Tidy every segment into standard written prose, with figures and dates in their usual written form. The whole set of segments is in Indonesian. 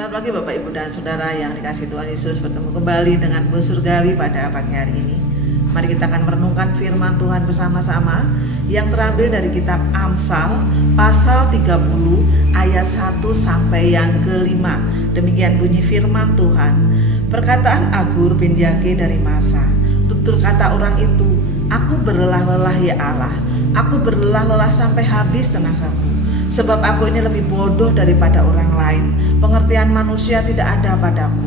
Selamat pagi Bapak Ibu dan Saudara yang dikasihi Tuhan Yesus, bertemu kembali dengan Bu Surgawi pada pagi hari ini. Mari kita akan merenungkan firman Tuhan bersama-sama yang terambil dari kitab Amsal pasal 30 ayat 1 sampai yang ke-5. Demikian bunyi firman Tuhan. Perkataan Agur bin Yake dari Masa. Tutur kata orang itu, aku berlelah-lelah ya Allah, aku berlelah-lelah sampai habis tenagaku. Sebab aku ini lebih bodoh daripada orang lain. Pengertian manusia tidak ada padaku.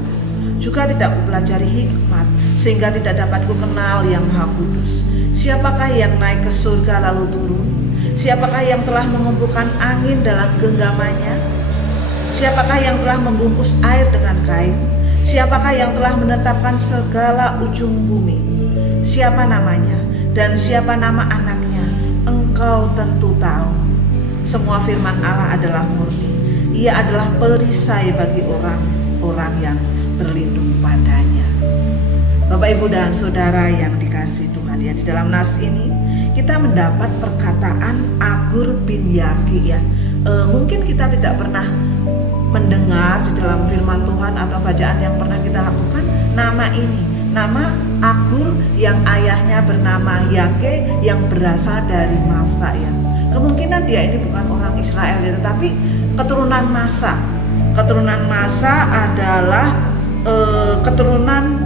Juga tidak kupelajari hikmat, sehingga tidak dapat kukenal yang Maha Kudus. Siapakah yang naik ke surga lalu turun? Siapakah yang telah mengumpulkan angin dalam genggamannya? Siapakah yang telah membungkus air dengan kain? Siapakah yang telah menetapkan segala ujung bumi? Siapa namanya dan siapa nama anaknya? Engkau tentu tahu. Semua firman Allah adalah murni. Ia adalah perisai bagi orang-orang yang berlindung padanya. Bapak, Ibu, dan Saudara yang dikasihi Tuhan, ya, di dalam nas ini kita mendapat perkataan Agur bin Yake, ya. Mungkin kita tidak pernah mendengar di dalam firman Tuhan atau bacaan yang pernah kita lakukan nama ini, nama Agur yang ayahnya bernama Yake yang berasal dari Masa, ya. Kemungkinan dia ini bukan orang Israel, ya, tetapi keturunan Masa. Keturunan Masa adalah keturunan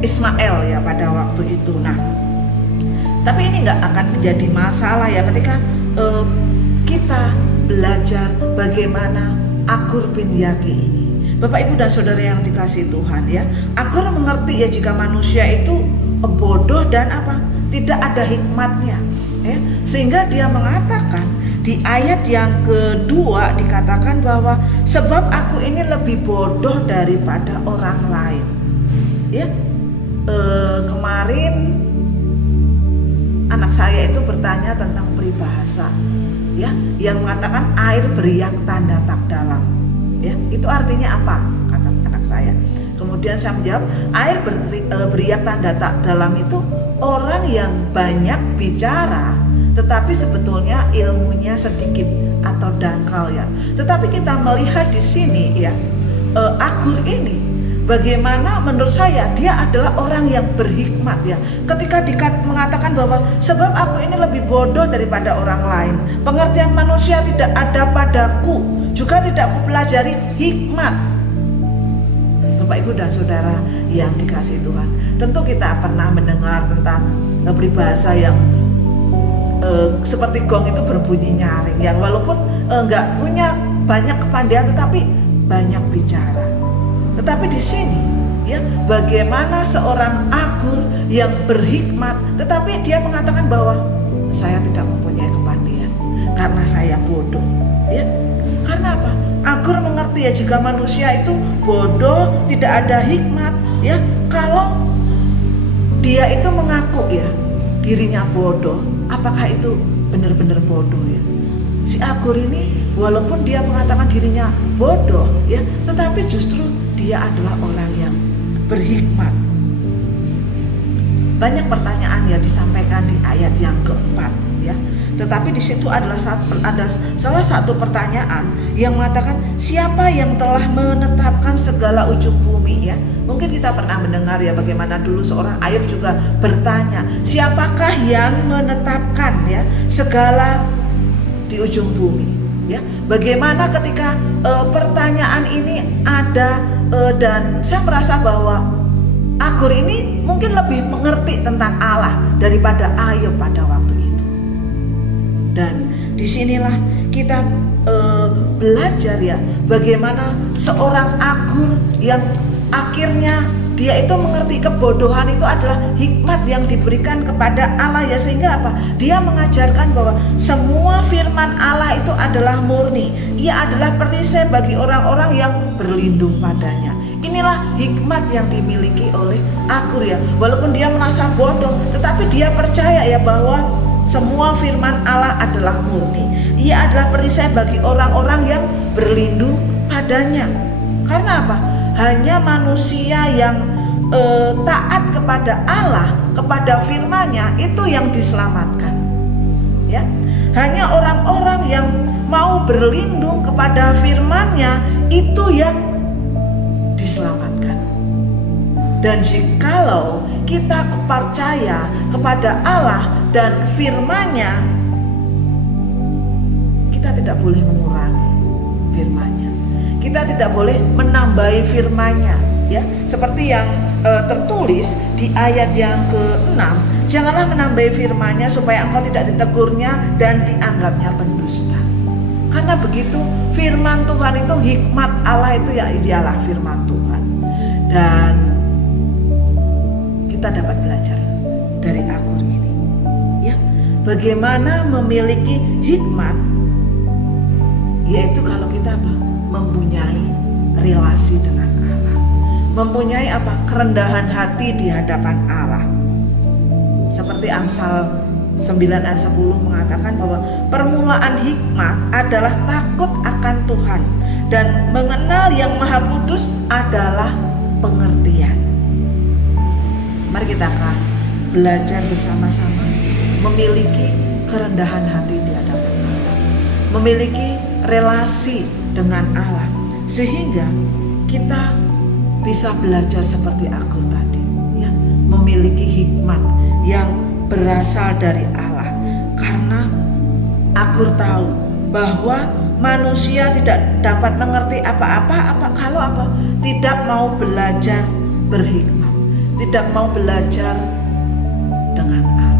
Ismail, ya, pada waktu itu. Nah, tapi ini nggak akan menjadi masalah, ya, ketika kita belajar bagaimana Agur bin Yake ini. Bapak, Ibu, dan Saudara yang dikasihi Tuhan, ya, Agur mengerti, ya, jika manusia itu bodoh dan tidak ada hikmatnya, ya, sehingga dia mengatakan di ayat yang kedua dikatakan bahwa sebab aku ini lebih bodoh daripada orang lain, ya. Kemarin anak saya itu bertanya tentang peribahasa, ya, yang mengatakan air beriak tanda tak dalam, ya, itu artinya apa, kata anak saya. Kemudian saya menjawab, air beriak tanda tak dalam itu orang yang banyak bicara tetapi sebetulnya ilmunya sedikit atau dangkal, ya. Tetapi kita melihat di sini, ya, Agur ini bagaimana menurut saya dia adalah orang yang berhikmat, ya. Ketika mengatakan bahwa sebab aku ini lebih bodoh daripada orang lain, pengertian manusia tidak ada padaku, juga tidak kupelajari hikmat. Bapak, Ibu, dan Saudara yang dikasihi Tuhan, tentu kita pernah mendengar tentang peribahasa yang seperti gong itu berbunyi nyaring, yang walaupun nggak punya banyak kepandaian tetapi banyak bicara. Tetapi di sini, ya, bagaimana seorang Agur yang berhikmat tetapi dia mengatakan bahwa saya tidak mempunyai kepandaian karena saya bodoh, ya. Karena apa? Agur mengerti, ya, jika manusia itu bodoh, tidak ada hikmat, ya, kalau dia itu mengaku, ya, dirinya bodoh, apakah itu benar-benar bodoh, ya? Si Agur ini walaupun dia mengatakan dirinya bodoh, ya, tetapi justru dia adalah orang yang berhikmat. Banyak pertanyaan yang disampaikan di ayat yang keempat, ya. Tetapi di situ ada salah satu pertanyaan yang mengatakan siapa yang telah menetapkan segala ujung bumi, ya. Mungkin kita pernah mendengar, ya, bagaimana dulu seorang Ayub juga bertanya, siapakah yang menetapkan, ya, segala di ujung bumi, ya. Bagaimana ketika pertanyaan ini ada dan saya merasa bahwa Agur ini mungkin lebih mengerti tentang Allah daripada Ayub pada waktu itu. Dan disinilah kita belajar, ya, bagaimana seorang Agur yang akhirnya dia itu mengerti kebodohan itu adalah hikmat yang diberikan kepada Allah, ya, sehingga apa? Dia mengajarkan bahwa semua firman Allah itu adalah murni. Ia adalah perisai bagi orang-orang yang berlindung padanya. Inilah hikmat yang dimiliki oleh Agur, ya. Walaupun dia merasa bodoh, tetapi dia percaya, ya, bahwa semua firman Allah adalah murni. Ia adalah perisai bagi orang-orang yang berlindung padanya. Karena apa? Hanya manusia yang taat kepada Allah, kepada firman-Nya, itu yang diselamatkan, ya. Hanya orang-orang yang mau berlindung kepada firman-Nya, itu yang diselamatkan. Dan jikalau kita percaya kepada Allah dan firman-Nya, kita tidak boleh mengurangi firman-Nya. Kita tidak boleh menambahi firman-Nya, ya. Seperti yang tertulis di ayat yang ke-6, janganlah menambahi firman-Nya supaya engkau tidak ditegurnya dan dianggapnya pendusta. Karena begitu firman Tuhan itu, hikmat Allah itu ya ialah firman Tuhan. Dan kita dapat belajar dari Agur ini, ya, bagaimana memiliki hikmat, yaitu kalau kita mempunyai relasi dengan Allah, mempunyai kerendahan hati di hadapan Allah. Seperti Amsal 9 ayat 10 mengatakan bahwa permulaan hikmat adalah takut akan Tuhan, dan mengenal yang Maha Kudus adalah pengertian. Mari kita akan belajar bersama-sama memiliki kerendahan hati di hadapan Allah, memiliki relasi dengan Allah, sehingga kita bisa belajar seperti Agur tadi, ya, memiliki hikmat yang berasal dari Allah. Karena Agur tahu bahwa manusia tidak dapat mengerti apa-apa kalau tidak mau belajar berhikmat, tidak mau belajar dengan Allah.